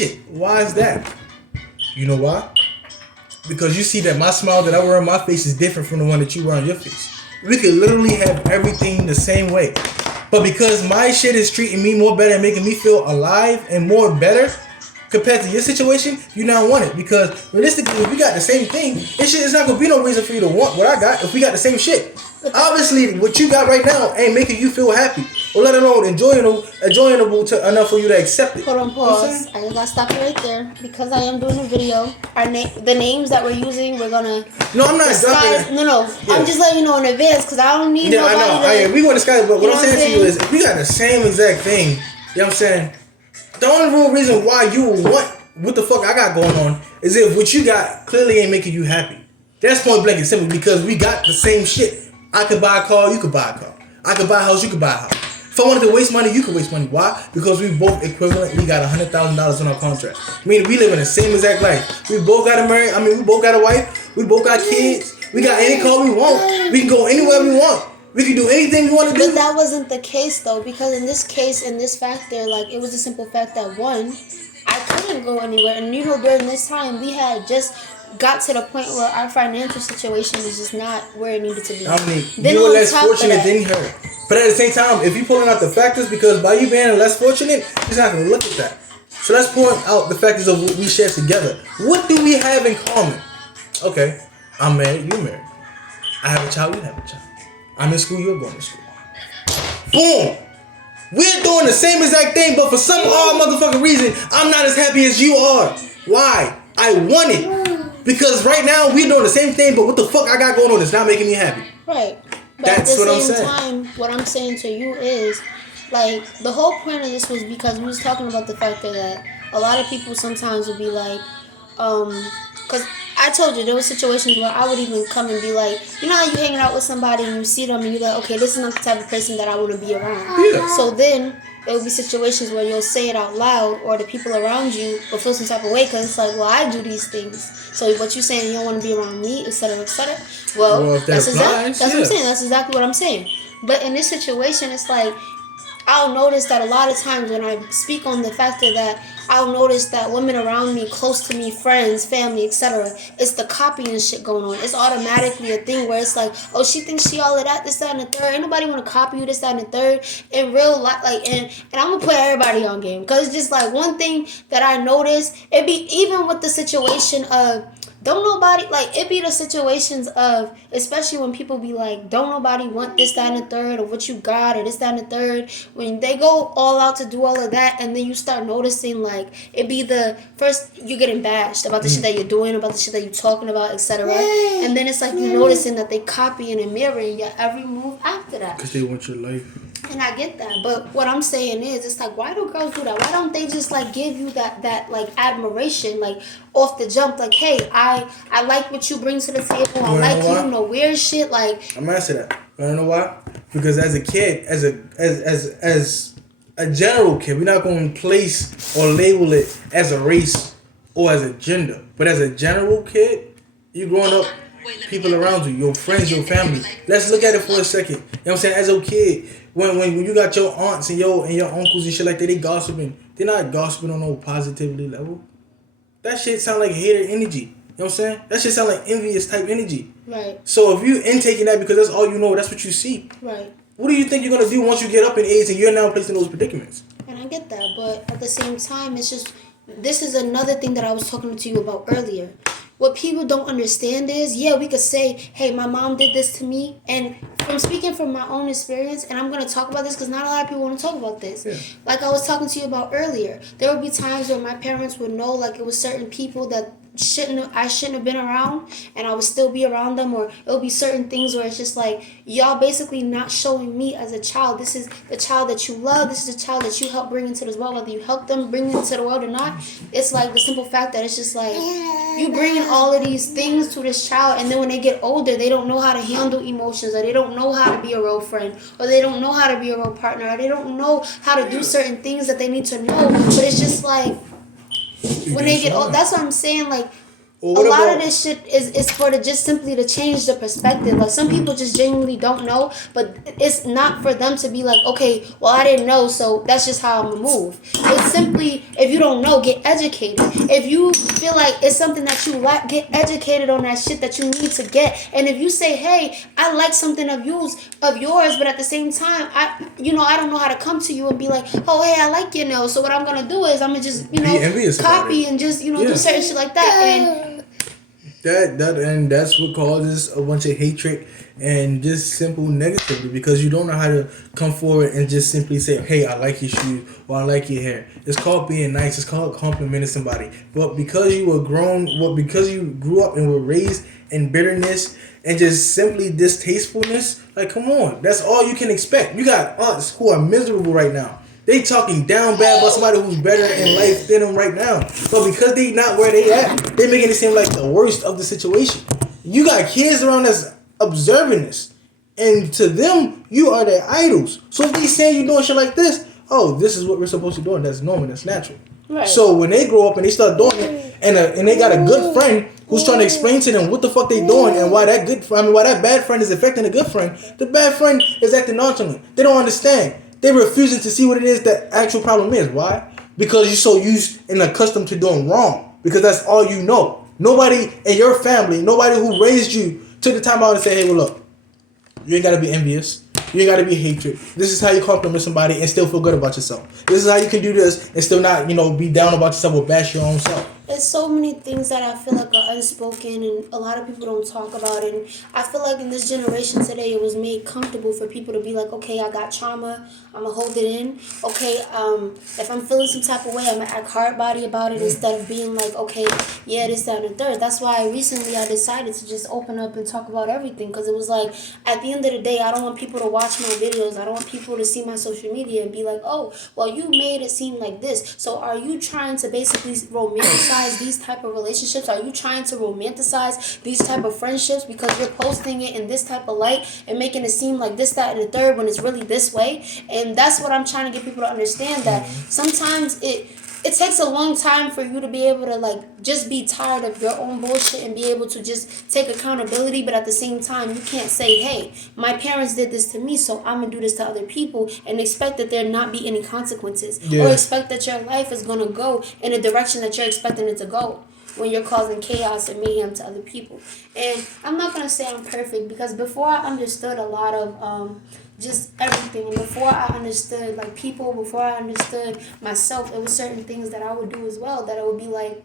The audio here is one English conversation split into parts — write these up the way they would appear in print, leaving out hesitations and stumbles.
shit. Why is that? You know why? Because you see that my smile that I wear on my face is different from the one that you wear on your face. We could literally have everything the same way. But because my shit is treating me more better and making me feel alive and more better compared to your situation, you now want it. Because realistically, if we got the same thing, this shit is not gonna be no reason for you to want what I got if we got the same shit. Obviously, what you got right now ain't making you feel happy, or let alone enjoyable enough for you to accept it. Hold on, pause. I just gotta stop you right there because I am doing a video. The names that we're using, we're gonna. No, I'm not dropping. No. Yeah. I'm just letting you know in advance because I don't need nobody. I know. We want to discuss, but what I'm saying to you is, if we got the same exact thing, you know what I'm saying? The only real reason why you want what the fuck I got going on is if what you got clearly ain't making you happy. That's point blank and simple because we got the same shit. I could buy a car, you could buy a car. I could buy a house, you could buy a house. If I wanted to waste money, you could waste money. Why? Because we both equivalent. We got $100,000 on our contract. I mean, we live in the same exact life. We both got married. I mean, we both got a wife. We both got kids. We got any car we want. We can go anywhere we want. We can do anything we want to do. But that wasn't the case though, because in this case, in this factor, like it was a simple fact that one, I couldn't go anywhere, and you know during this time we had just got to the point where our financial situation is just not where it needed to be. I mean, then you were less fortunate than her. But at the same time, if you pulling out the factors, because by you being less fortunate, he's not going to look at that. So let's point out the factors of what we share together. What do we have in common? Okay, I'm married, you're married. I have a child, you have a child. I'm in school, you're going to school. Boom! We're doing the same exact thing, but for some odd motherfucking reason, I'm not as happy as you are. Why? I want it. Because right now, we're doing the same thing, but what the fuck I got going on is not making me happy. Right. But that's what I'm saying. At the same time, what I'm saying to you is, like, the whole point of this was because we was talking about the fact that a lot of people sometimes would be like, because I told you there were situations where I would even come and be like, you know how you hanging out with somebody and you see them and you're like, okay, this is not the type of person that I want to be around. Yeah. So then there will be situations where you'll say it out loud, or the people around you will feel some type of way because it's like, well, I do these things. So what you saying, you don't want to be around me, etc., etc. Well, that's what I'm saying. That's exactly what I'm saying. But in this situation, it's like, I'll notice that a lot of times when I speak on the factor that I'll notice that women around me, close to me, friends, family, etc., it's the copying shit going on. It's automatically a thing where it's like, oh, she thinks she all of that, this, that, and the third. Ain't nobody want to copy you, this, that, and the third. In real life, like, and I'm going to put everybody on game. Because it's just like one thing that I noticed, it be even with the situation of, don't nobody, like, it be the situations of, especially when people be like, don't nobody want this, that, and the third, or what you got, or this, that, and the third. When they go all out to do all of that, and then you start noticing, like, it be the first, you getting bashed about the shit that you're doing, about the shit that you're talking about, etc. And then it's like you noticing that they copying and mirroring your every move after that. Because they want your life. And I get that, but what I'm saying is, it's like, why do girls do that? Why don't they just like give you that like admiration, like off the jump, like, hey, I like what you bring to the table. I like you, no weird shit. Like, I'm gonna answer that. You wanna know why? Because as a kid, as a general kid, we're not gonna place or label it as a race or as a gender. But as a general kid, you growing up, people around you, your friends, your family. Let's look at it for a second. You know what I'm saying? As a kid, when you got your aunts and your uncles and shit like that, they gossiping. They're not gossiping on no positivity level. That shit sound like hater energy. You know what I'm saying? That shit sound like envious type energy. Right. So if you intaking that because that's all you know, that's what you see. Right. What do you think you're gonna do once you get up in age and you're now placed in those predicaments? And I get that, but at the same time, it's just, this is another thing that I was talking to you about earlier. What people don't understand is, yeah, we could say, hey, my mom did this to me. And from speaking from my own experience, and I'm going to talk about this because not a lot of people want to talk about this. Yeah. Like I was talking to you about earlier, there would be times where my parents would know, like, it was certain people that I shouldn't have been around, and I would still be around them, or it would be certain things where it's just like, y'all basically not showing me as a child, this is the child that you love, this is the child that you help bring into this world, whether you help them bring into the world or not. It's like the simple fact that it's just like, you bringing all of these things to this child, and then when they get older, they don't know how to handle emotions, or they don't know how to be a real friend, or they don't know how to be a real partner, or they don't know how to do certain things that they need to know. But it's just like, when they get old, that's what I'm saying, like, a lot of this shit is for just simply to change the perspective. Like some people just genuinely don't know, but it's not for them to be like, okay, well I didn't know, so that's just how I'm gonna move. It's simply, if you don't know, get educated. If you feel like it's something that you like, get educated on that shit that you need to get. And if you say, hey, I like something of yours, but at the same time, I don't know how to come to you and be like, oh hey, I like your nails, so what I'm gonna do is I'm gonna just copy and just do certain shit like that. And and that's what causes a bunch of hatred and just simple negativity, because you don't know how to come forward and just simply say, hey, I like your shoes or I like your hair. It's called being nice. It's called complimenting somebody. But because you because you grew up and were raised in bitterness and just simply distastefulness, like, come on, that's all you can expect. You got aunts who are miserable right now. They talking down bad about somebody who's better in life than them right now. But because they not where they at, they making it seem like the worst of the situation. You got kids around that's observing this. And to them, you are their idols. So if they say you're doing shit like this, oh, this is what we're supposed to do, and that's normal, that's natural. Right. So when they grow up and they start doing it, and they got a good friend who's trying to explain to them what the fuck they doing and why that bad friend is affecting a good friend, the bad friend is acting nonchalant. They don't understand. They're refusing to see what it is the actual problem is. Why? Because you're so used and accustomed to doing wrong. Because that's all you know. Nobody in your family, nobody who raised you took the time out and say, hey, well, look, you ain't got to be envious. You ain't got to be hatred. This is how you compliment somebody and still feel good about yourself. This is how you can do this and still not, be down about yourself or bash your own self. There's so many things that I feel like are unspoken and a lot of people don't talk about it. And I feel like in this generation today, it was made comfortable for people to be like, okay, I got trauma, I'm going to hold it in. Okay, if I'm feeling some type of way, I'm going to act hard body about it instead of being like, okay, yeah, this, that, and the third. That's why recently I decided to just open up and talk about everything, because it was like, at the end of the day, I don't want people to watch my videos. I don't want people to see my social media and be like, oh, well, you made it seem like this. So are you trying to basically romanticize these type of relationships? Are you trying to romanticize these type of friendships because you're posting it in this type of light and making it seem like this, that, and the third when it's really this way? And that's what I'm trying to get people to understand, that sometimes it takes a long time for you to be able to just be tired of your own bullshit and be able to just take accountability. But at the same time, you can't say, hey, my parents did this to me, so I'm going to do this to other people and expect that there not be any consequences. Yeah. Or expect that your life is going to go in a direction that you're expecting it to go when you're causing chaos and mayhem to other people. And I'm not going to say I'm perfect, because before I understood a lot of just everything, and before I understood people, before I understood myself, there were certain things that I would do as well that I would be like,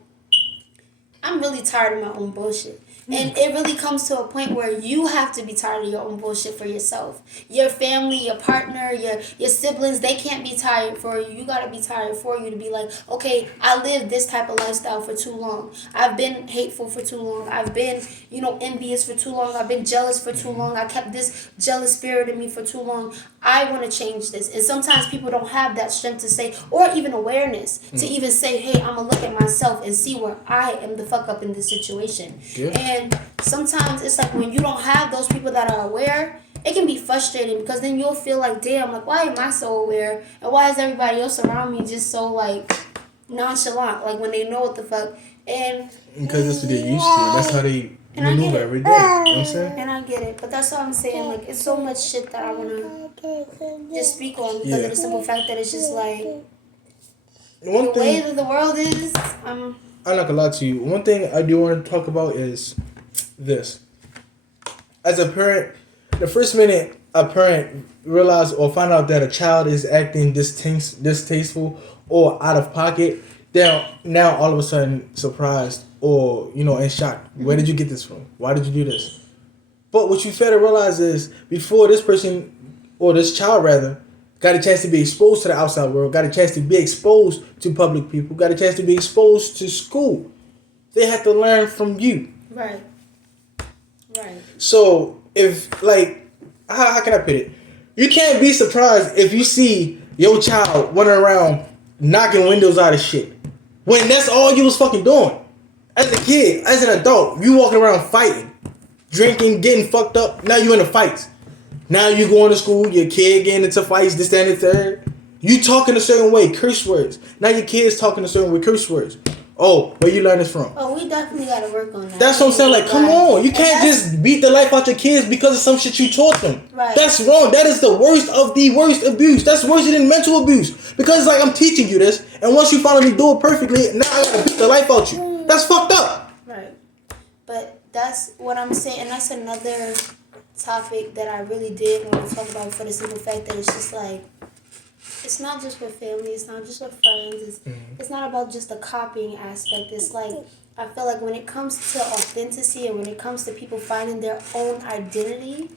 I'm really tired of my own bullshit. And it really comes to a point where you have to be tired of your own bullshit for yourself. Your family, your partner, your siblings, they can't be tired for you. You gotta be tired for you to be like, okay, I lived this type of lifestyle for too long. I've been hateful for too long. I've been, envious for too long. I've been jealous for too long. I kept this jealous spirit in me for too long. I want to change this. And sometimes people don't have that strength to say, or even awareness, to even say, hey, I'm going to look at myself and see where I am the fuck up in this situation. Yeah. And sometimes it's like when you don't have those people that are aware, it can be frustrating, because then you'll feel like, damn, why am I so aware? And why is everybody else around me just so, nonchalant, when they know what the fuck? And because that's what they're used to. That's how they maneuver every day. You know what I'm saying? And I get it. But that's what I'm saying. It's so much shit that I want to just speak on, because of the simple fact that it's just the way that the world is. I'm not gonna lie to you. One thing I do want to talk about is this. As a parent, the first minute a parent realizes or find out that a child is acting distasteful or out of pocket, they're now all of a sudden surprised or, in shock. Where did you get this from? Why did you do this? But what you fail to realize is, before this person, or this child rather, got a chance to be exposed to the outside world, got a chance to be exposed to public people, got a chance to be exposed to school, they had to learn from you. Right. So, if, how can I put it? You can't be surprised if you see your child running around knocking windows out of shit, when that's all you was fucking doing. As a kid, as an adult, you walking around fighting, drinking, getting fucked up. Now you in the fights. Now you going to school, your kid getting into fights, this, that, and the third. You talking a certain way, curse words. Now your kid's talking a certain way, curse words. Oh, where you learn this from? Oh, we definitely gotta work on that. That's what I'm saying. Like, come on, you can't just beat the life out your kids because of some shit you taught them. Right. That's wrong. That is the worst of the worst abuse. That's worse than mental abuse. Because like I'm teaching you this, and once you finally do it perfectly, now I gotta beat the life out you. That's fucked up. Right. But that's what I'm saying, and that's another topic that I really did want to talk about for the simple fact that it's just like, it's not just with family, it's not just with friends, it's not about just the copying aspect. It's like, I feel like when it comes to authenticity and when it comes to people finding their own identity,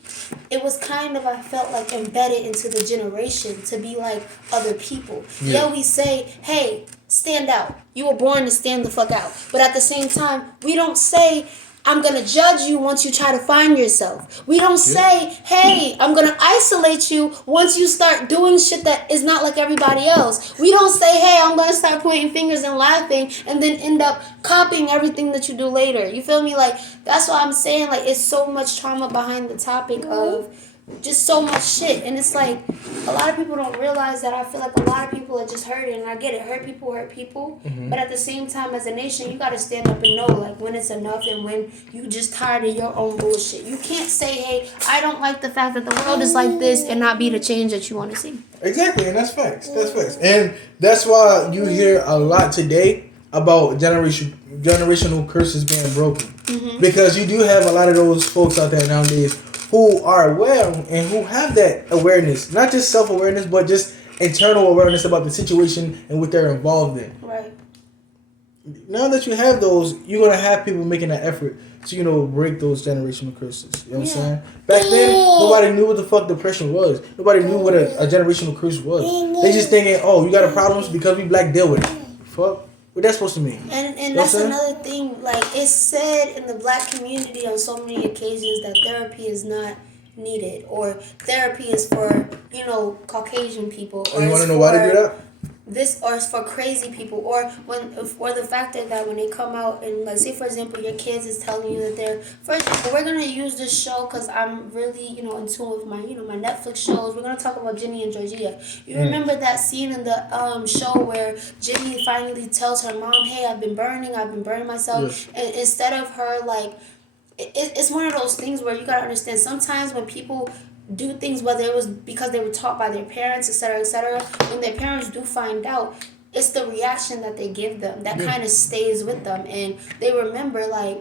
it was kind of, I felt like, embedded into the generation to be like other people. Yeah, we say, hey, stand out. You were born to stand the fuck out. But at the same time, we don't say, I'm going to judge you once you try to find yourself. We don't say, hey, I'm going to isolate you once you start doing shit that is not like everybody else. We don't say, hey, I'm going to start pointing fingers and laughing and then end up copying everything that you do later. You feel me? Like, that's what I'm saying. Like, it's so much trauma behind the topic of just so much shit. And it's like, a lot of people don't realize that. I feel like a lot of people are just hurting, and I get it. Hurt people. But at the same time, as a nation, you got to stand up and know, like, when it's enough and when you just tired of your own bullshit. You can't say, hey, I don't like the fact that the world is like this, and not be the change that you want to see. Exactly, and that's facts. That's facts. And that's why you hear a lot today about generational curses being broken. Because you do have a lot of those folks out there nowadays who are aware and who have that awareness, not just self-awareness, but just internal awareness about the situation and what they're involved in. Right. Now that you have those, you're going to have people making that effort to, break those generational curses. You know what I'm saying? Back then, nobody knew what the fuck depression was. Nobody knew what a generational curse was. They just thinking, oh, you got a problem because we black, deal with it. Fuck. What that's supposed to mean? And that's another thing. Like, it's said in the black community on so many occasions that therapy is not needed, or therapy is for, Caucasian people. Or you want to know why they do that? This, or it's for crazy people, or the factor that when they come out and, like, say for example, your kids is telling you that they're, for example, we're gonna use this show because I'm really in tune with my my Netflix shows. We're gonna talk about Jimmy and Georgia. You remember that scene in the show where Jimmy finally tells her mom, "Hey, I've been burning myself," and instead of her like, it's one of those things where you gotta understand sometimes when people do things, whether it was because they were taught by their parents, etc., when their parents do find out, it's the reaction that they give them that kind of stays with them, and they remember like,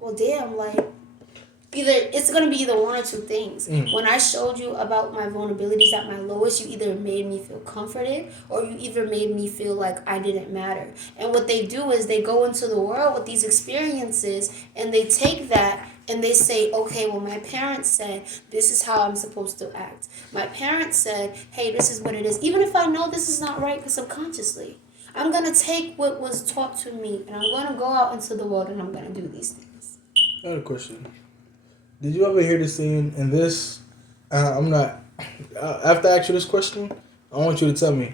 well, damn, like, it's going to be either one or two things. When I showed you about my vulnerabilities at my lowest, you either made me feel comforted or you either made me feel like I didn't matter. And what they do is they go into the world with these experiences and they take that and they say, okay, well, my parents said this is how I'm supposed to act. My parents said, hey, this is what it is. Even if I know this is not right, because subconsciously, I'm going to take what was taught to me and I'm going to go out into the world and I'm going to do these things. I had a question. Did you ever hear the scene in this? After I ask you this question, I want you to tell me,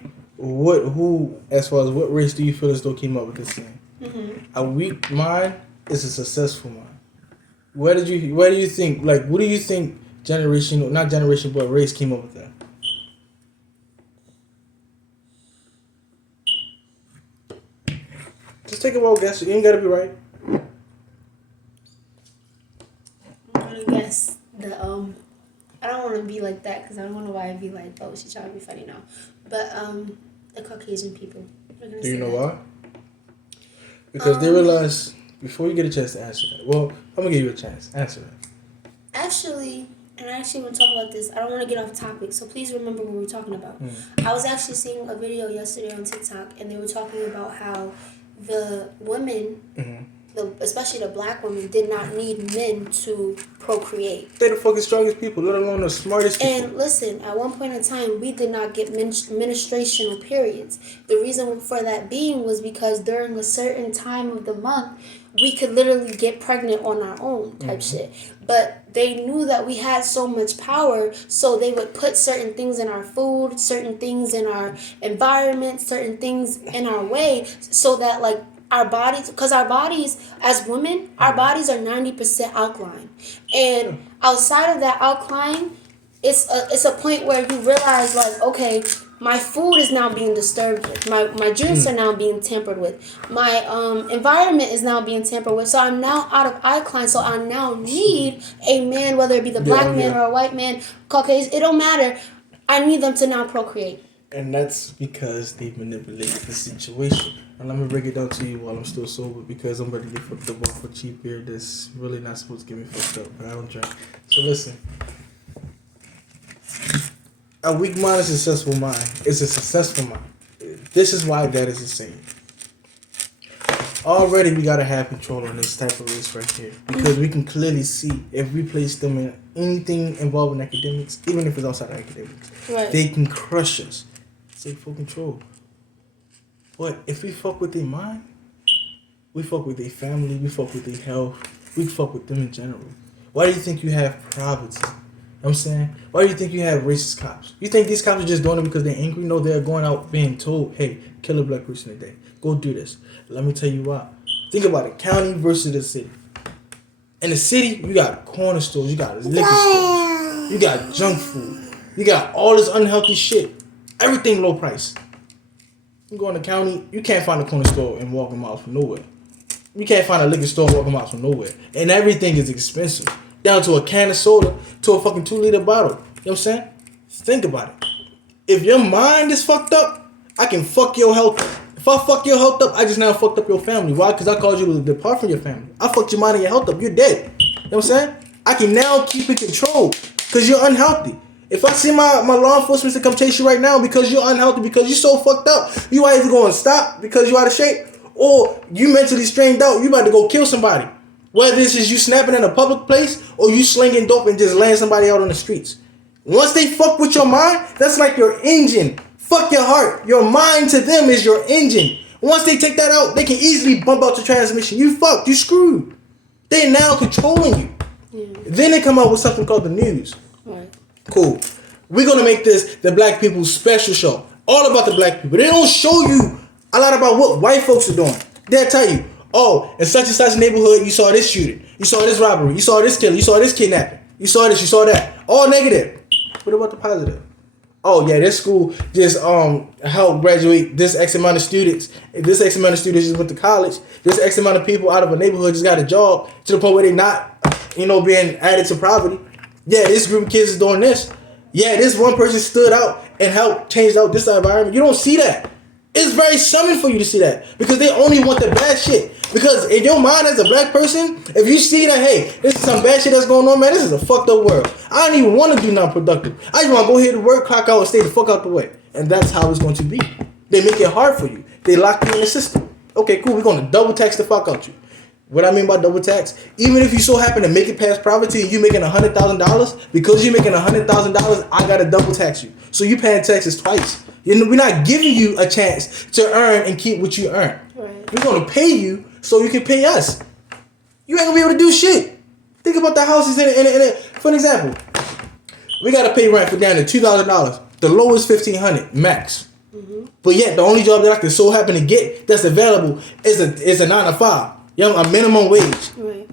as far as what race do you feel as though came up with this scene? A weak mind is a successful mind. Where do you think, like, what do you think not generation, but race came up with that? Just take a wild guess. You ain't gotta be right. I'm gonna guess I don't want to be like that because I don't know why I'd be like, oh, she's trying to be funny now. But the Caucasian people. Do you know why? Because they realize, before you get a chance to answer that, well, I'm gonna give you a chance. Answer that. Actually, and I actually want to talk about this. I don't want to get off topic, so please remember what we're talking about. I was actually seeing a video yesterday on TikTok, and they were talking about how the women, especially the black women, did not need men to procreate. They're the fucking strongest people, let alone the smartest people. And listen, at one point in time, we did not get menstruational periods. The reason for that being was because during a certain time of the month, we could literally get pregnant on our own type shit. But they knew that we had so much power, so they would put certain things in our food, certain things in our environment, certain things in our way, so that, like, our bodies, because our bodies, as women, our bodies are 90% alkaline. And outside of that alkaline, it's a point where you realize, like, okay, my food is now being disturbed with. My drinks are now being tampered with. My environment is now being tampered with. So I'm now out of icline. So I now need a man, whether it be the black man or a white man, Caucasian. It don't matter. I need them to now procreate. And that's because they manipulated the situation. And let me break it down to you while I'm still sober, because I'm ready to get fucked up off a cheap beer that's really not supposed to get me fucked up, but I don't drink. So listen. A weak mind is a successful mind. It's a successful mind. This is why that is insane. Already we gotta have control on this type of race right here. Because we can clearly see if we place them in anything involving academics, even if it's outside of academics, they can crush us. Take full control. But if we fuck with their mind, we fuck with their family, we fuck with their health, we fuck with them in general. Why do you think you have poverty? You know what I'm saying? Why do you think you have racist cops? You think these cops are just doing it because they're angry? No, they're going out being told, hey, kill a black person today. Go do this. Let me tell you why. Think about it. County versus the city. In the city, you got corner stores, you got liquor stores, you got junk food, you got all this unhealthy shit. Everything low price. You go in the county, you can't find a corner store and walking miles from nowhere. You can't find a liquor store and walking miles from nowhere. And everything is expensive. Down to a can of soda, to a fucking 2-liter bottle. You know what I'm saying? Think about it. If your mind is fucked up, I can fuck your health up. If I fuck your health up, I just now fucked up your family. Why? Because I caused you to depart from your family. I fucked your mind and your health up. You're dead. You know what I'm saying? I can now keep in control because you're unhealthy. If I see my law enforcement to come chase you right now because you're unhealthy, because you're so fucked up, you either going to stop because you're out of shape, or you mentally strained out, you about to go kill somebody. Whether this is you snapping in a public place or you slinging dope and just laying somebody out on the streets. Once they fuck with your mind, that's like your engine. Fuck your heart. Your mind to them is your engine. Once they take that out, they can easily bump out your transmission. You fucked. You screwed. They're now controlling you. Yeah. Then they come out with something called the news. Right. Cool. We're going to make this the black people's special show. All about the black people. They don't show you a lot about what white folks are doing. They'll tell you, oh, in such and such neighborhood, you saw this shooting. You saw this robbery. You saw this killing. You saw this kidnapping. You saw this. You saw that. All negative. What about the positive? Oh, yeah, this school just helped graduate this X amount of students. This X amount of students just went to college. This X amount of people out of a neighborhood just got a job to the point where they're not, being added to poverty. Yeah, this group of kids is doing this. Yeah, this one person stood out and helped change out this environment. You don't see that. It's very summoned for you to see that because they only want the bad shit. Because in your mind as a black person, if you see that, hey, this is some bad shit that's going on, man, this is a fucked up world. I don't even want to do nothing productive. I just want to go here to work, clock out, and stay the fuck out the way. And that's how it's going to be. They make it hard for you. They lock you in the system. Okay, cool, we're going to double tax the fuck out you. What I mean by double tax, even if you so happen to make it past poverty and you making $100,000, because you're making $100,000, I got to double tax you. So you paying taxes twice. We're not giving you a chance to earn and keep what you earn. Right. We're going to pay you so you can pay us. You ain't going to be able to do shit. Think about the houses for an example. We got to pay rent for down to $2,000. The lowest $1,500 max. Mm-hmm. But yet the only job that I can so happen to get that's available is a 9 to 5. A minimum wage. Right.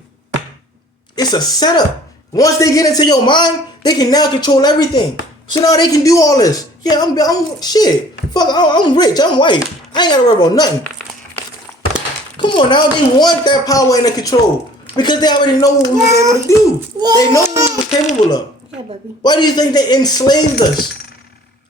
It's a setup. Once they get into your mind, they can now control everything. So now they can do all this. Yeah, I'm shit. Fuck, I'm rich. I'm white. I ain't gotta worry about nothing. Come on now, they want that power and the control because they already know what we was able to do. They know what we was capable of. Yeah, baby. Why do you think they enslaved us?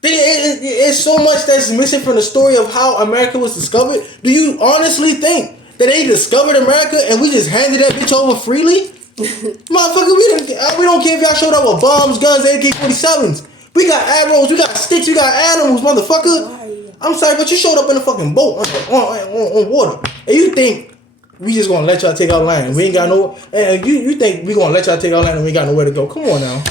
It's so much that's missing from the story of how America was discovered. Do you honestly think that they discovered America and we just handed that bitch over freely? Motherfucker, we don't care if y'all showed up with bombs, guns, AK-47s. We got arrows, we got sticks, we got animals, motherfucker. I'm sorry, but you showed up in a fucking boat on water. And you think we just gonna let y'all take our land? We ain't got no. And you think we gonna let y'all take our land and we ain't got nowhere to go? Come on now,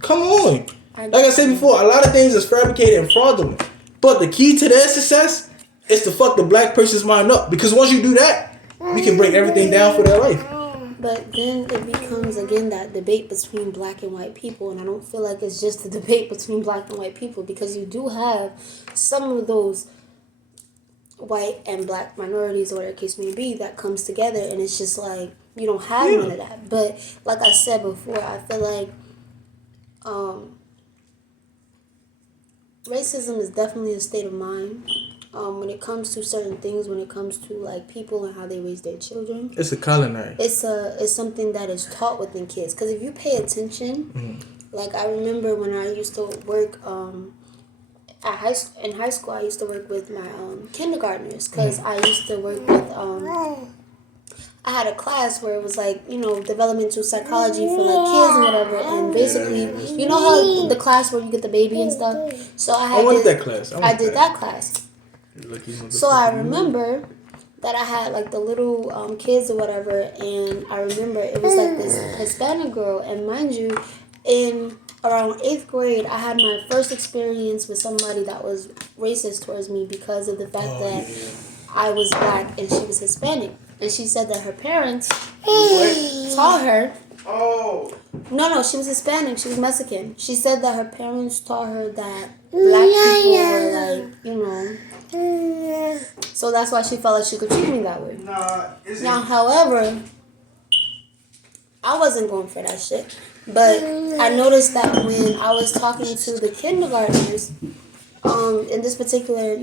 come on. Like I said before, a lot of things is fabricated and fraudulent. But the key to their success is to fuck the black person's mind up. Because once you do that, we can break everything down for their life. But then it becomes, again, that debate between black and white people. And I don't feel like it's just a debate between black and white people. Because you do have some of those white and black minorities, or whatever the case may be, that comes together. And it's just like, you don't have none of that. But like I said before, I feel like racism is definitely a state of mind. When it comes to certain things, when it comes to like people and how they raise their children, it's a culinary. It's something that is taught within kids. Because if you pay attention, like I remember when I used to work in high school, I used to work with my kindergartners because I used to work with I had a class where it was like, developmental psychology for like kids and whatever, and basically, you know how the class where you get the baby and stuff. So I wanted that class. I did that class. So I remember that I had like the little kids or whatever, and I remember it was like this Hispanic girl, and mind you, in around 8th grade, I had my first experience with somebody that was racist towards me because of the fact that I was black and she was Hispanic. And she said that her parents taught her. Oh. No, she was Hispanic. She was Mexican. She said that her parents taught her that black people were like, So that's why she felt like she could treat me that way. Now, however, I wasn't going for that shit. But I noticed that when I was talking to the kindergartners, in this particular,